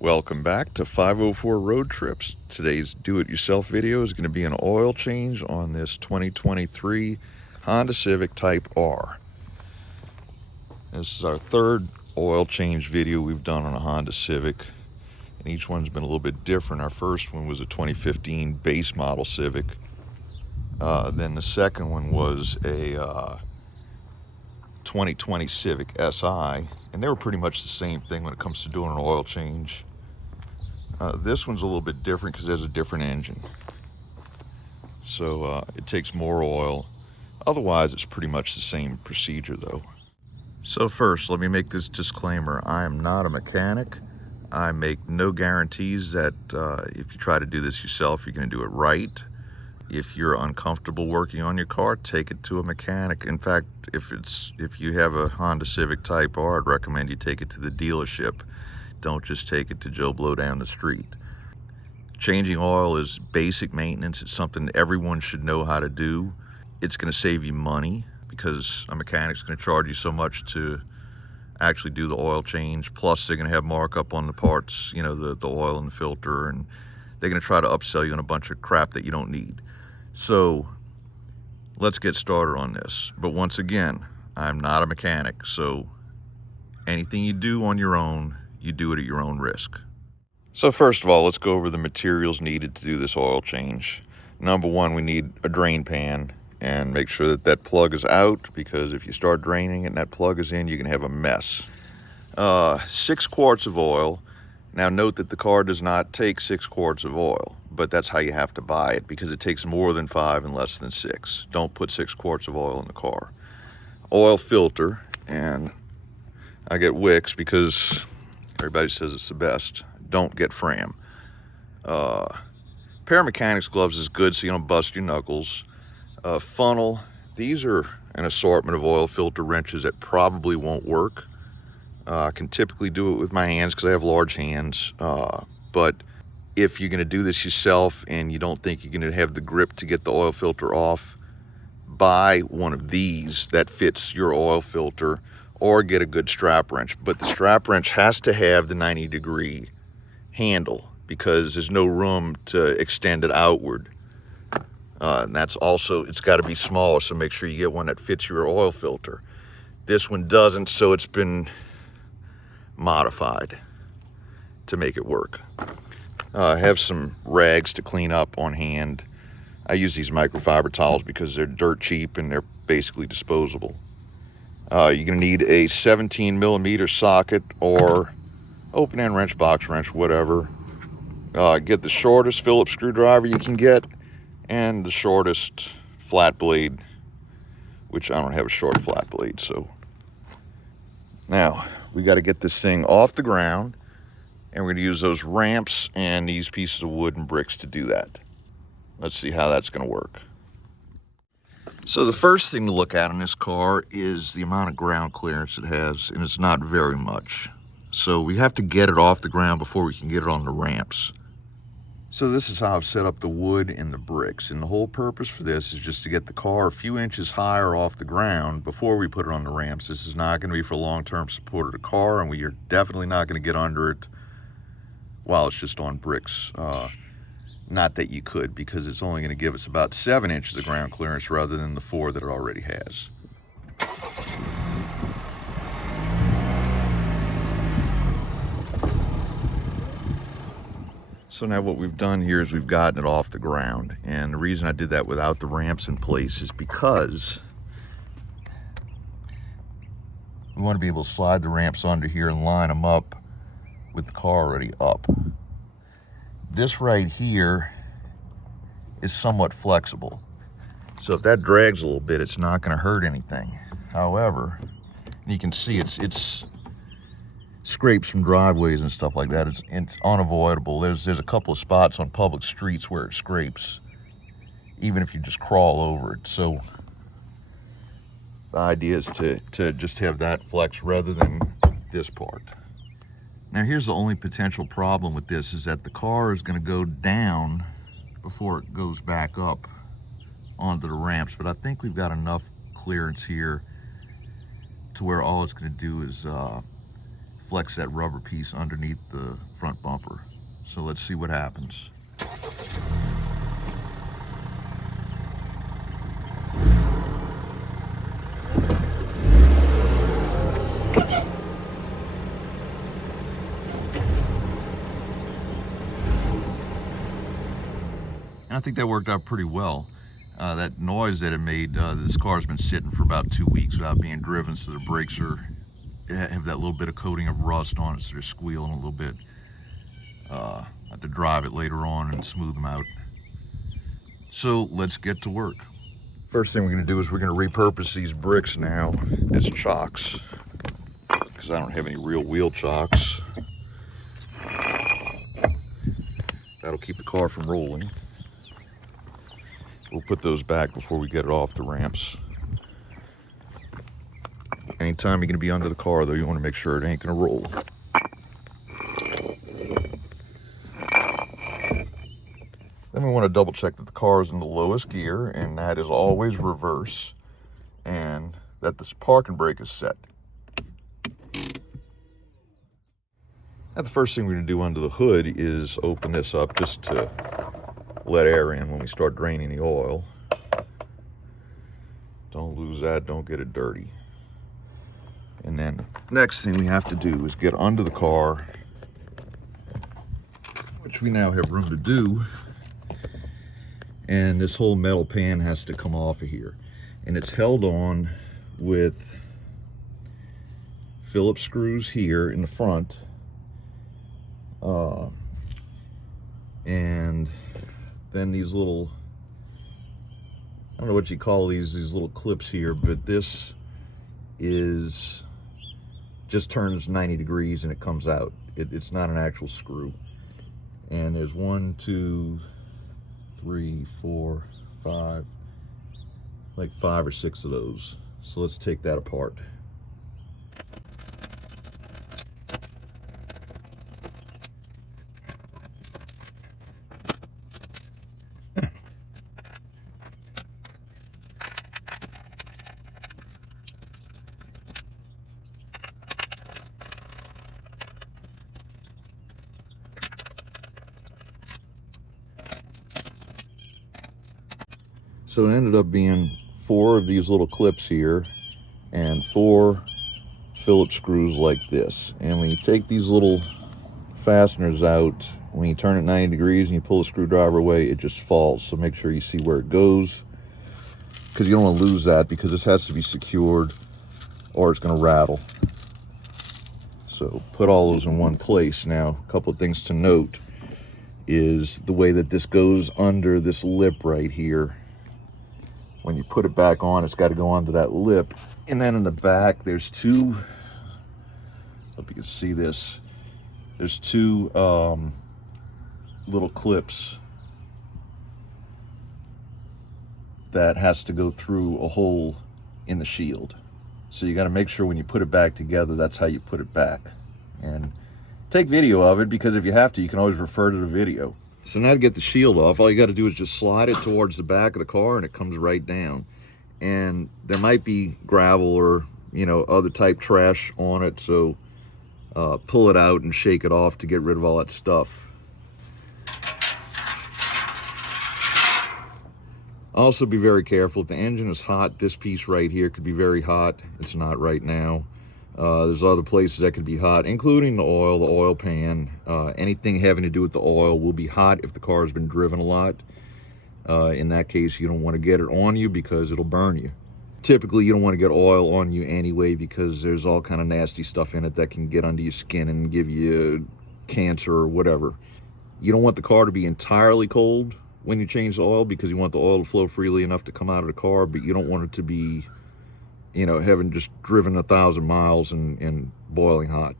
Welcome back to 504 Road Trips. Today's do-it-yourself video is going to be an oil change on this 2023 Honda Civic Type R. This is our third oil change video we've done on a Honda Civic, and each one's been a little bit different. Our first one was a 2015 base model Civic. Then the second one was a 2020 Civic Si, and they were pretty much the same thing when it comes to doing an oil change. This one's a little bit different because it has a different engine, so it takes more oil. Otherwise, it's pretty much the same procedure though. So first, let me make this disclaimer. I am not a mechanic. I make no guarantees that if you try to do this yourself, you're going to do it right. If you're uncomfortable working on your car, take it to a mechanic. In fact, if you have a Honda Civic Type R, I'd recommend you take it to the dealership. Don't just take it to Joe Blow down the street. Changing oil is basic maintenance. It's something everyone should know how to do. It's going to save you money because a mechanic's going to charge you so much to actually do the oil change. Plus, they're going to have markup on the parts, you know, the oil and the filter, and they're going to try to upsell you on a bunch of crap that you don't need. So let's get started on this. But once again, I'm not a mechanic, so anything you do on your own, you do it at your own risk. So first of all, let's go over the materials needed to do this oil change. Number one, we need a drain pan, and make sure that that plug is out, because if you start draining it and that plug is in, you can have a mess. 6 quarts of oil. Now note that the car does not take 6 quarts of oil, but that's how you have to buy it, because it takes more than 5 and less than 6. Don't put 6 quarts of oil in the car. Oil filter, and I get Wicks because everybody says it's the best. Don't get Fram. Pair of mechanics gloves is good so you don't bust your knuckles. Funnel. These are an assortment of oil filter wrenches that probably won't work. I can typically do it with my hands because I have large hands. But if you're going to do this yourself and you don't think you're going to have the grip to get the oil filter off, buy one of these that fits your oil filter, or get a good strap wrench. But the strap wrench has to have the 90-degree handle because there's no room to extend it outward. And that's also, it's got to be smaller, so make sure you get one that fits your oil filter. This one doesn't, so it's been modified to make it work. I have some rags to clean up on hand. I use these microfiber towels because they're dirt cheap and they're basically disposable. You're going to need a 17mm socket or open-end wrench, box wrench, whatever. Get the shortest Phillips screwdriver you can get and the shortest flat blade, which I don't have a short flat blade. So now we got to get this thing off the ground, and we're going to use those ramps and these pieces of wood and bricks to do that. Let's see how that's going to work. So the first thing to look at in this car is the amount of ground clearance it has, and it's not very much. So we have to get it off the ground before we can get it on the ramps. So this is how I've set up the wood and the bricks, and the whole purpose for this is just to get the car a few inches higher off the ground before we put it on the ramps. This is not going to be for long-term support of the car, and we are definitely not going to get under it while it's just on bricks. Not that you could, because it's only going to give us about 7 inches of ground clearance rather than the 4 that it already has. So now what we've done here is we've gotten it off the ground, and the reason I did that without the ramps in place is because we want to be able to slide the ramps under here and line them up with the car already up. This right here is somewhat flexible, so if that drags a little bit, it's not going to hurt anything. However, you can see it's scrapes from driveways and stuff like that. It's unavoidable. There's a couple of spots on public streets where it scrapes, even if you just crawl over it. So the idea is to just have that flex rather than this part. Now here's the only potential problem with this, is that the car is going to go down before it goes back up onto the ramps, but I think we've got enough clearance here to where all it's going to do is flex that rubber piece underneath the front bumper. So let's see what happens. And I think that worked out pretty well. That noise that it made, this car's been sitting for about 2 weeks without being driven, so the brakes have that little bit of coating of rust on it, so they're squealing a little bit. I have to drive it later on and smooth them out. So let's get to work. First thing we're going to do is we're going to repurpose these bricks now as chocks, because I don't have any real wheel chocks. That'll keep the car from rolling. We'll put those back before we get it off the ramps. Anytime you're going to be under the car, though, you want to make sure it ain't going to roll. Then we want to double check that the car is in the lowest gear, and that is always reverse, and that this parking brake is set. Now the first thing we're going to do under the hood is open this up just to let air in when we start draining the oil. Don't lose that, don't get it dirty. And then next thing we have to do is get under the car, which we now have room to do. And this whole metal pan has to come off of here. And it's held on with Phillips screws here in the front. And then these little, I don't know what you call these little clips here, but this is just turns 90 degrees and it comes out. It's not an actual screw. And there's 1, 2, 3, 4, 5, like 5 or 6 of those. So let's take that apart. So it ended up being 4 of these little clips here and 4 Phillips screws like this. And when you take these little fasteners out, when you turn it 90 degrees and you pull the screwdriver away, it just falls. So make sure you see where it goes, because you don't want to lose that, because this has to be secured or it's going to rattle. So put all those in one place. Now, a couple of things to note is the way that this goes under this lip right here. When you put it back on, it's got to go onto that lip. And then in the back, there's 2, hope you can see this, there's 2 little clips that has to go through a hole in the shield. So you got to make sure when you put it back together, that's how you put it back. And take video of it, because if you have to, you can always refer to the video. So now to get the shield off, all you got to do is just slide it towards the back of the car and it comes right down. And there might be gravel or, you know, other type trash on it, so pull it out and shake it off to get rid of all that stuff. Also be very careful. If the engine is hot, this piece right here could be very hot. It's not right now. There's other places that could be hot, including the oil pan. Anything having to do with the oil will be hot if the car has been driven a lot. In that case, you don't want to get it on you because it'll burn you. Typically, you don't want to get oil on you anyway, because there's all kind of nasty stuff in it that can get under your skin and give you cancer or whatever. You don't want the car to be entirely cold when you change the oil, because you want the oil to flow freely enough to come out of the car, but you don't want it to be, you know, having just driven 1,000 miles and boiling hot.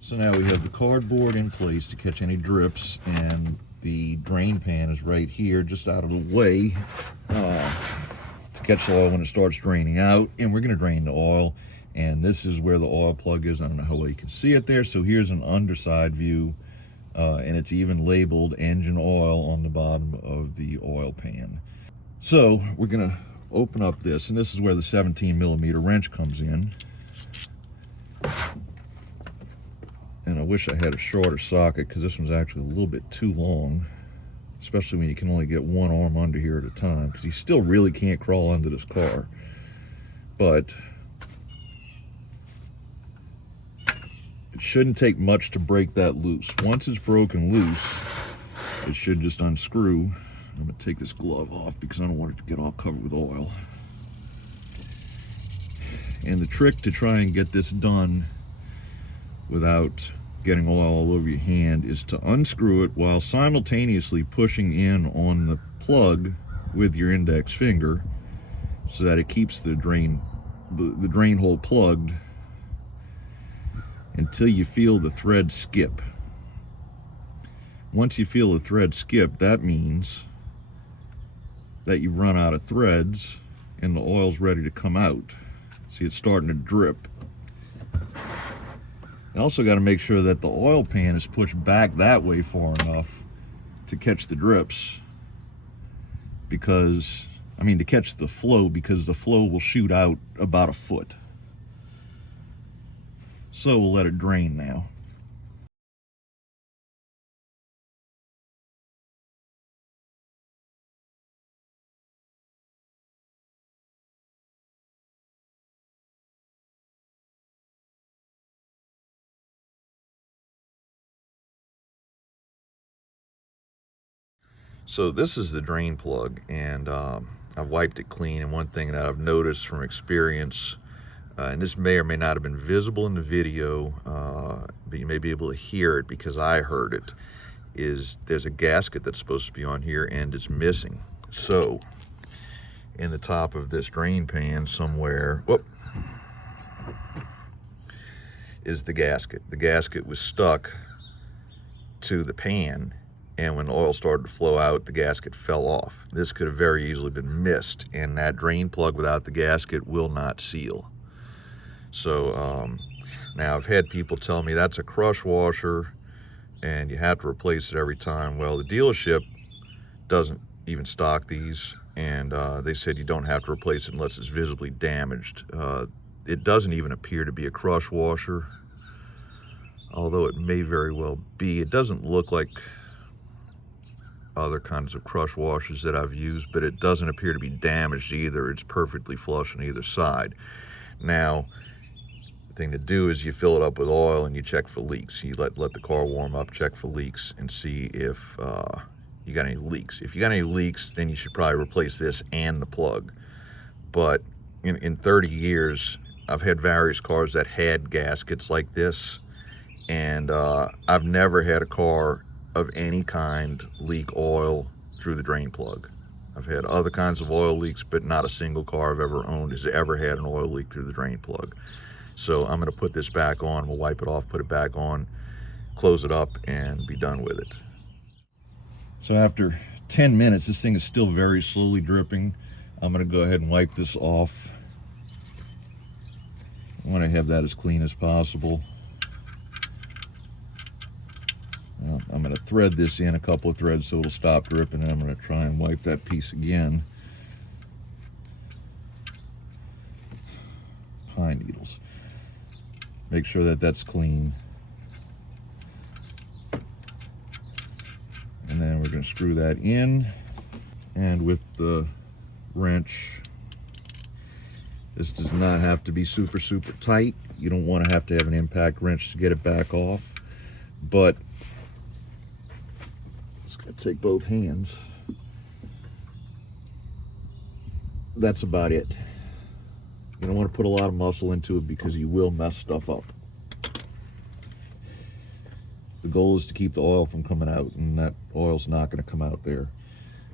So now we have the cardboard in place to catch any drips, and the drain pan is right here, just out of the way, to catch the oil when it starts draining out. And we're going to drain the oil, and this is where the oil plug is. I don't know how well you can see it there. So here's an underside view, and it's even labeled engine oil on the bottom of the oil pan. So we're going to open up this, and this is where the 17mm wrench comes in. wish I had a shorter socket because this one's actually a little bit too long, especially when you can only get one arm under here at a time, because you still really can't crawl under this car. But it shouldn't take much to break that loose. Once it's broken loose, it should just unscrew. I'm going to take this glove off because I don't want it to get all covered with oil. And the trick to try and get this done without getting oil all over your hand is to unscrew it while simultaneously pushing in on the plug with your index finger so that it keeps the drain hole plugged until you feel the thread skip. Once you feel the thread skip, that means that you've run out of threads and the oil's ready to come out. See, it's starting to drip. You also got to make sure that the oil pan is pushed back that way far enough to catch the drips, because, I mean, to catch the flow, because the flow will shoot out about a foot. So we'll let it drain now. So this is the drain plug, and I've wiped it clean. And one thing that I've noticed from experience, and this may or may not have been visible in the video, but you may be able to hear it because I heard it, is there's a gasket that's supposed to be on here and it's missing. So in the top of this drain pan somewhere, whoop, is the gasket. The gasket was stuck to the pan, and when the oil started to flow out, the gasket fell off. This could have very easily been missed, and that drain plug without the gasket will not seal. So now I've had people tell me that's a crush washer and you have to replace it every time. Well, the dealership doesn't even stock these, and they said you don't have to replace it unless it's visibly damaged. It doesn't even appear to be a crush washer, although it may very well be. It doesn't look like other kinds of crush washers that I've used, but it doesn't appear to be damaged either. It's perfectly flush on either side. Now, the thing to do is you fill it up with oil and you check for leaks. You let the car warm up, check for leaks, and see if you got any leaks. If you got any leaks, then you should probably replace this and the plug. But in 30 years, I've had various cars that had gaskets like this, and I've never had a car of any kind leak oil through the drain plug. I've had other kinds of oil leaks, but not a single car I've ever owned has ever had an oil leak through the drain plug. So I'm going to put this back on, we'll wipe it off, put it back on, close it up, and be done with it. So after 10 minutes, this thing is still very slowly dripping. I'm going to go ahead and wipe this off. I want to have that as clean as possible. I'm going to thread this in a couple of threads so it'll stop dripping, and I'm going to try and wipe that piece again. Pine needles. Make sure that that's clean. And then we're going to screw that in. And with the wrench, this does not have to be super tight. You don't want to have an impact wrench to get it back off. But it's going to take both hands. That's about it. You don't want to put a lot of muscle into it because you will mess stuff up. The goal is to keep the oil from coming out, and that oil's not going to come out there.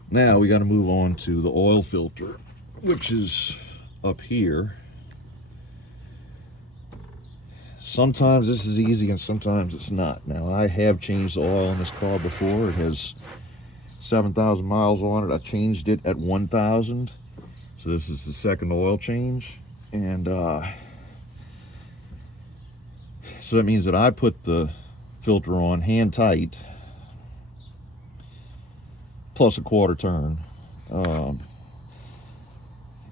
Now we got to move on to the oil filter, which is up here. Sometimes this is easy and sometimes it's not. Now, I have changed the oil in this car before. It has 7,000 miles on it. I changed it at 1,000. So this is the second oil change. And so that means that I put the filter on hand tight, plus a quarter turn.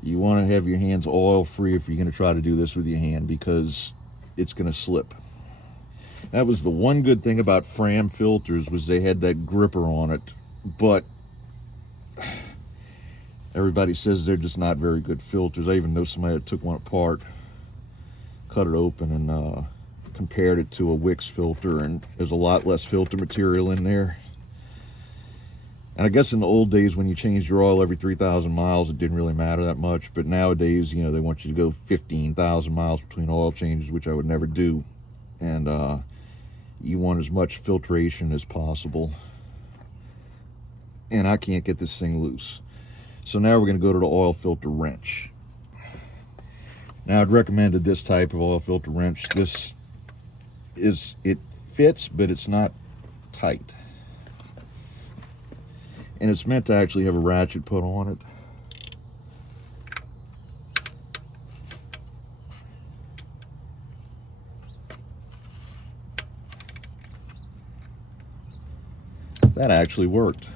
You want to have your hands oil free if you're going to try to do this with your hand, because it's going to slip. That was the one good thing about Fram filters, was they had that gripper on it, but everybody says they're just not very good filters. I even know somebody that took one apart, cut it open, and compared it to a Wix filter, and there's a lot less filter material in there. And I guess in the old days, when you changed your oil every 3,000 miles, it didn't really matter that much. But nowadays, you know, they want you to go 15,000 miles between oil changes, which I would never do. And you want as much filtration as possible. And I can't get this thing loose. So now we're going to go to the oil filter wrench. Now, I'd recommended this type of oil filter wrench. It fits, but it's not tight. And it's meant to actually have a ratchet put on it. That actually worked.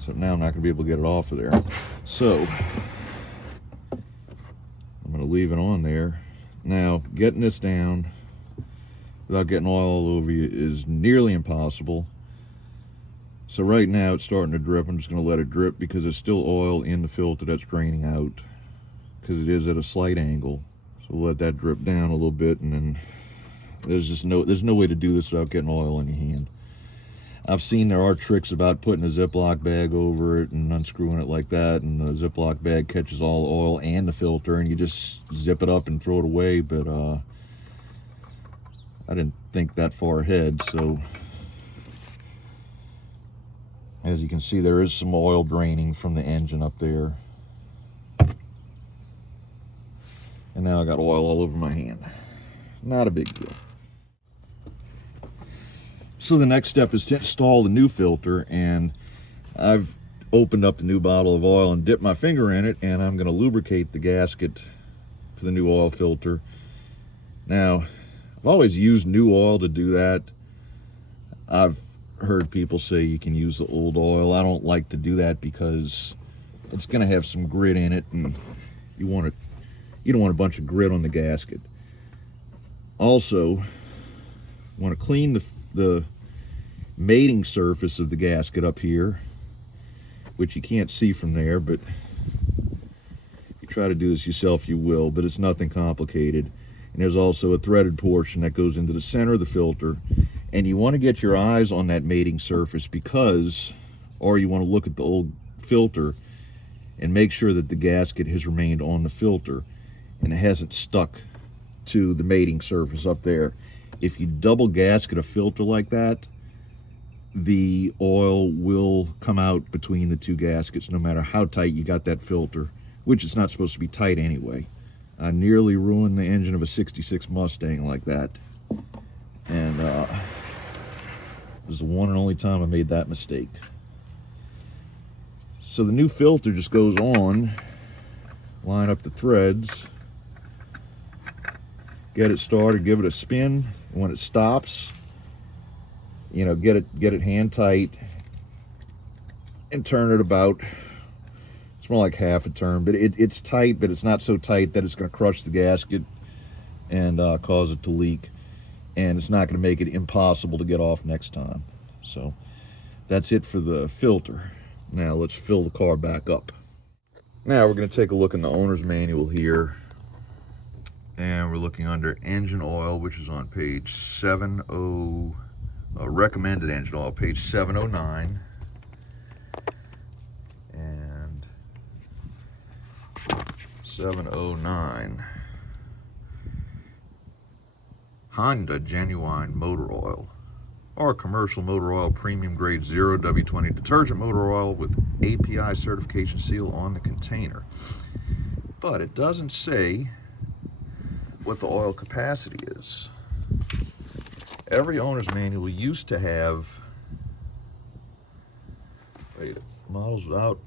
So now I'm not going to be able to get it off of there. So I'm going to leave it on there. Now, getting this down without getting oil all over you is nearly impossible. So right now it's starting to drip. I'm just going to let it drip because there's still oil in the filter that's draining out, because it is at a slight angle. So we'll let that drip down a little bit, and then there's no way to do this without getting oil in your hand. I've seen there are tricks about putting a Ziploc bag over it and unscrewing it like that, and the Ziploc bag catches all the oil and the filter, and you just zip it up and throw it away. But I didn't think that far ahead. So as you can see, there is some oil draining from the engine up there. And now I got oil all over my hand. Not a big deal. So the next step is to install the new filter, and I've opened up the new bottle of oil and dipped my finger in it, and I'm going to lubricate the gasket for the new oil filter. Now, I've always used new oil to do that. I've heard people say you can use the old oil. I don't like to do that because it's going to have some grit in it, and you don't want a bunch of grit on the gasket. Also, want to clean the mating surface of the gasket up here, which you can't see from there, but if you try to do this yourself, you will, but it's nothing complicated. And there's also a threaded portion that goes into the center of the filter, and you want to get your eyes on that mating surface, because, or you want to look at the old filter and make sure that the gasket has remained on the filter and it hasn't stuck to the mating surface up there. If you double gasket a filter like that, the oil will come out between the two gaskets no matter how tight you got that filter, which it's not supposed to be tight anyway. I nearly ruined the engine of a '66 Mustang like that, and it was the one and only time I made that mistake. So the new filter just goes on, line up the threads, get it started, give it a spin. When it stops, you know, get it hand tight and turn it about, it's more like half a turn, but it's tight, but it's not so tight that it's going to crush the gasket and cause it to leak, and it's not going to make it impossible to get off next time. So that's it for the filter. Now let's fill the car back up. Now we're going to take a look in the owner's manual here, and we're looking under engine oil, which is on page 70, recommended engine oil, page 709. And 709. Honda Genuine Motor Oil, or commercial motor oil, premium grade 0W20 detergent motor oil with API certification seal on the container. But it doesn't say what the oil capacity is. Every owner's manual used to have, models without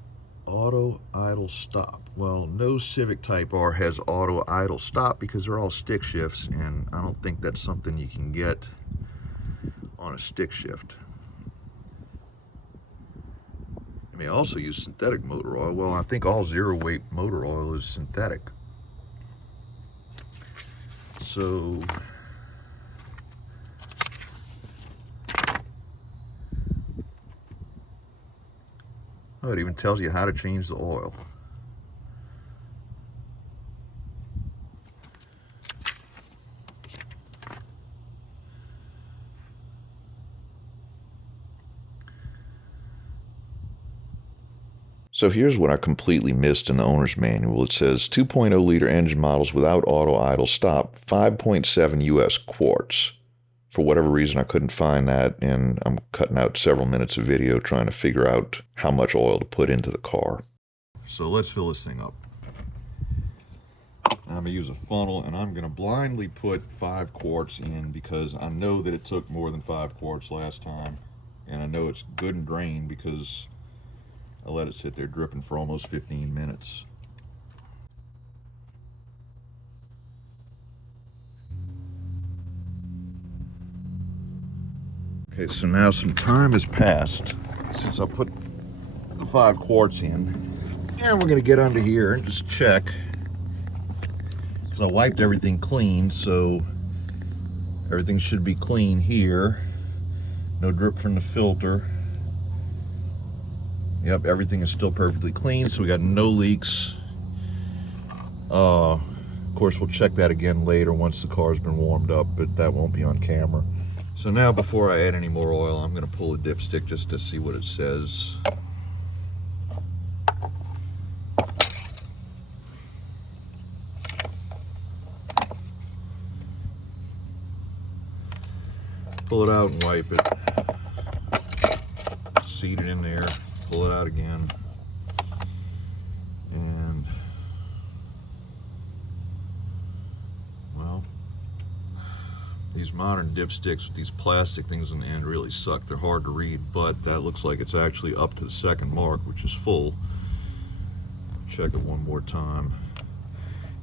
auto idle stop. Well, no Civic Type R has auto idle stop because they're all stick shifts, and I don't think that's something you can get on a stick shift. You may also use synthetic motor oil. Well, I think all zero weight motor oil is synthetic. So Oh, it even tells you how to change the oil. So here's what I completely missed in the owner's manual. It says 2.0 liter engine models without auto idle stop, 5.7 US quarts. For whatever reason, I couldn't find that, and I'm cutting out several minutes of video trying to figure out how much oil to put into the car. So let's fill this thing up. I'm going to use a funnel, and I'm going to blindly put 5 quarts in because I know that it took more than 5 quarts last time, and I know it's good and drained because I let it sit there dripping for almost 15 minutes. Okay, so now some time has passed since I put the 5 quarts in. And we're going to get under here and just check. Because I wiped everything clean, so everything should be clean here. No drip from the filter. Yep, everything is still perfectly clean, so we got no leaks. Of course, we'll check that again later once the car's been warmed up, but that won't be on camera. So now, before I add any more oil, I'm going to pull a dipstick just to see what it says. Pull it out and wipe it. Seat it in there, pull it out again. And, well, these modern dipsticks with these plastic things on the end really suck. They're hard to read, but that looks like it's actually up to the second mark, which is full. Check it one more time.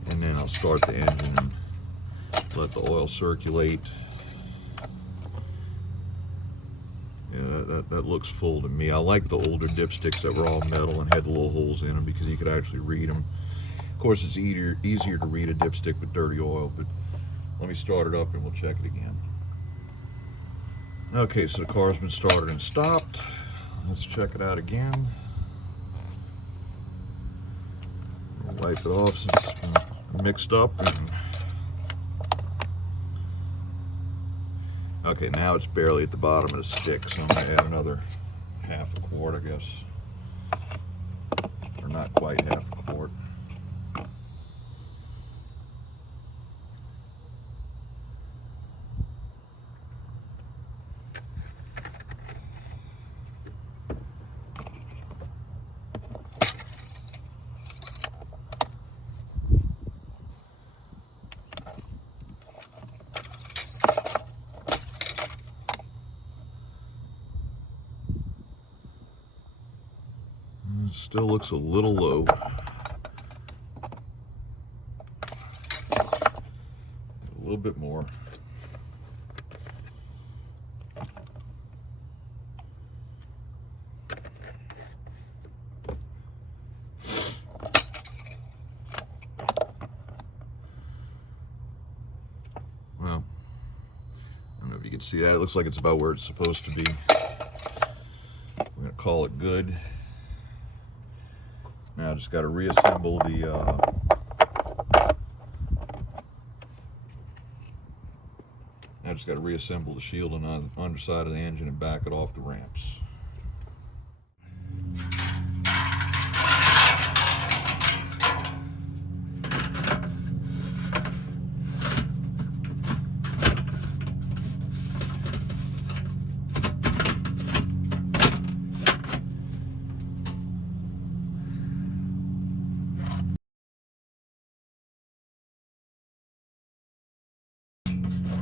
And then I'll start the engine and let the oil circulate. Yeah, that looks full to me. I like the older dipsticks that were all metal and had the little holes in them because you could actually read them. Of course, it's easier to read a dipstick with dirty oil, but let me start it up and we'll check it again. Okay, so the car's been started and stopped. Let's check it out again. We'll wipe it off since it's been mixed up. Okay, now it's barely at the bottom of the stick, so I'm going to add another half a quart, I guess. Or not quite half a quart. Still looks a little low. A little bit more. Well, I don't know if you can see that. It looks like it's about where it's supposed to be. We're going to call it good. Now I just got to reassemble the shield on the underside of the engine and back it off the ramps.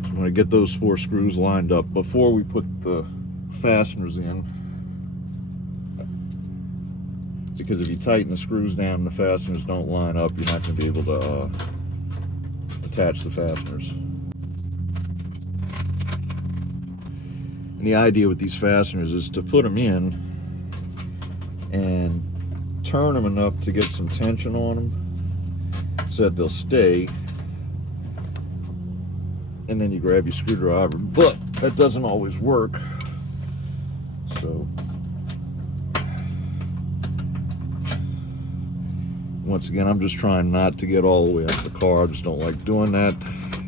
I'm going to get those 4 screws lined up before we put the fasteners in, because if you tighten the screws down and the fasteners don't line up, you're not going to be able to attach the fasteners. And the idea with these fasteners is to put them in and turn them enough to get some tension on them so that they'll stay. And then you grab your screwdriver, but that doesn't always work. So once again, I'm just trying not to get all the way up the car. I just don't like doing that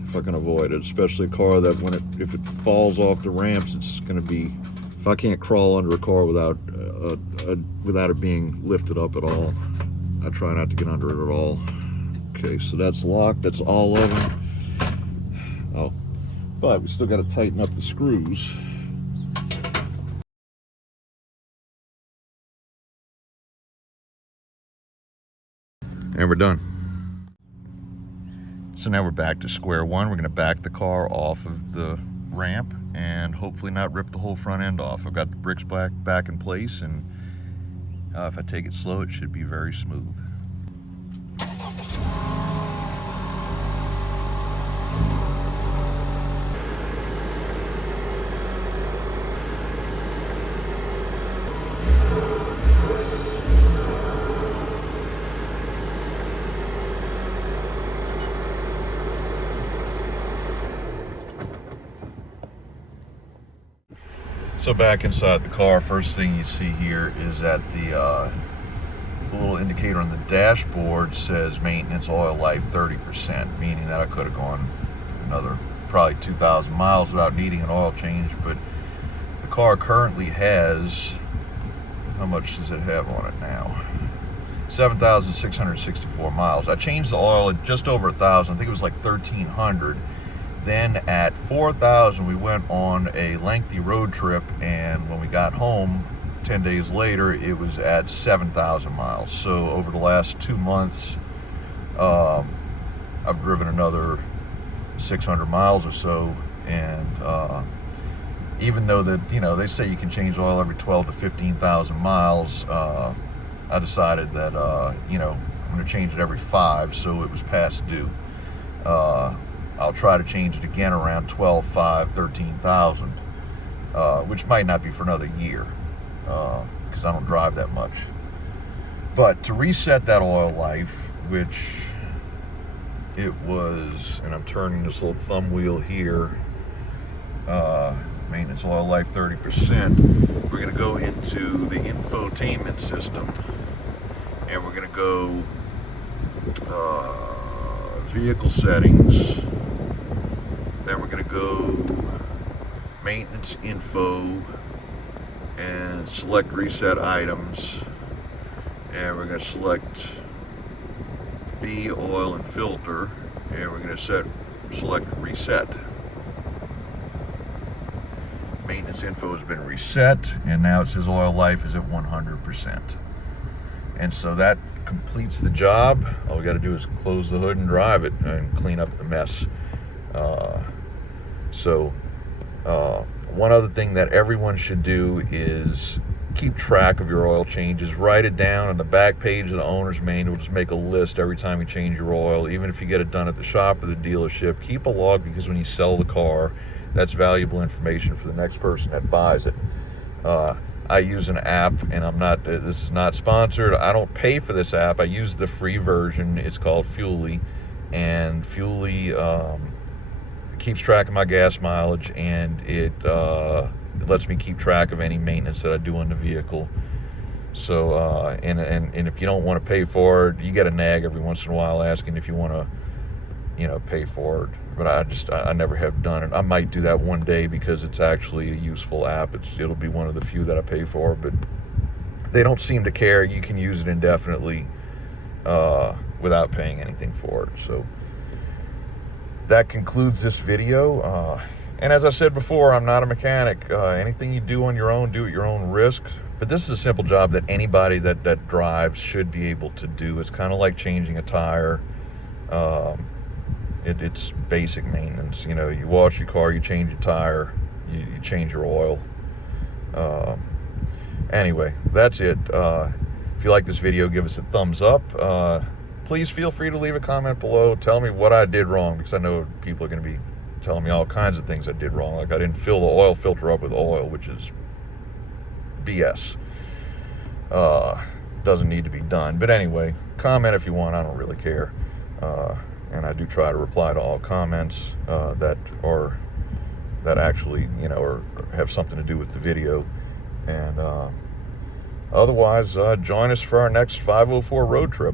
if I can avoid it, especially a car that if it falls off the ramps, it's going to be, if I can't crawl under a car without it being lifted up at all, I try not to get under it at all. Okay, so that's locked. That's all of them. Oh, but we still got to tighten up the screws. And we're done. So now we're back to square one. We're going to back the car off of the ramp and hopefully not rip the whole front end off. I've got the bricks back in place, and if I take it slow, it should be very smooth. So back inside the car, first thing you see here is that the little indicator on the dashboard says maintenance oil life 30%, meaning that I could have gone another probably 2,000 miles without needing an oil change. But the car currently has, how much does it have on it now? 7,664 miles. I changed the oil at just over 1,000. I think it was like 1,300. Then at 4,000, we went on a lengthy road trip, and when we got home 10 days later, it was at 7,000 miles. So over the last 2 months, I've driven another 600 miles or so, and even though that, you know, they say you can change oil every 12 to 15,000 miles, I decided that you know, I'm going to change it every 5, so it was past due. I'll try to change it again around 12, 5, 13,000, which might not be for another year, because I don't drive that much. But to reset that oil life, which it was, and I'm turning this little thumb wheel here, maintenance oil life 30%, we're going to go into the infotainment system, and we're going to go vehicle settings. Then we're going to go maintenance info and select reset items, and we're going to select B, oil and filter, and we're going to select reset. Maintenance info has been reset, and now it says oil life is at 100%. And so that completes the job. All we got to do is close the hood and drive it and clean up the mess. One other thing that everyone should do is keep track of your oil changes. Write it down on the back page of the owner's manual. Just make a list every time you change your oil, even if you get it done at the shop or the dealership. Keep a log, because when you sell the car, that's valuable information for the next person that buys it. I use an app, and this is not sponsored. I don't pay for this app. I use the free version. It's called Fuely, and Fuely keeps track of my gas mileage, and it lets me keep track of any maintenance that I do on the vehicle. So, and if you don't want to pay for it, you get a nag every once in a while asking if you want to, you know, pay for it. But I never have done it. I might do that one day because it's actually a useful app. It'll be one of the few that I pay for, but they don't seem to care. You can use it indefinitely without paying anything for it. So that concludes this video. And as I said before, I'm not a mechanic. Anything you do on your own, do at your own risk. But this is a simple job that anybody that drives should be able to do. It's kind of like changing a tire. It's basic maintenance. You know, you wash your car, you change your tire, you change your oil. Anyway, that's it. If you like this video, give us a thumbs up. Please feel free to leave a comment below. Tell me what I did wrong, because I know people are going to be telling me all kinds of things I did wrong. Like I didn't fill the oil filter up with oil, which is BS. Doesn't need to be done. But anyway, comment if you want. I don't really care. And I do try to reply to all comments that actually, you know, or have something to do with the video. And otherwise, join us for our next 504 road trip.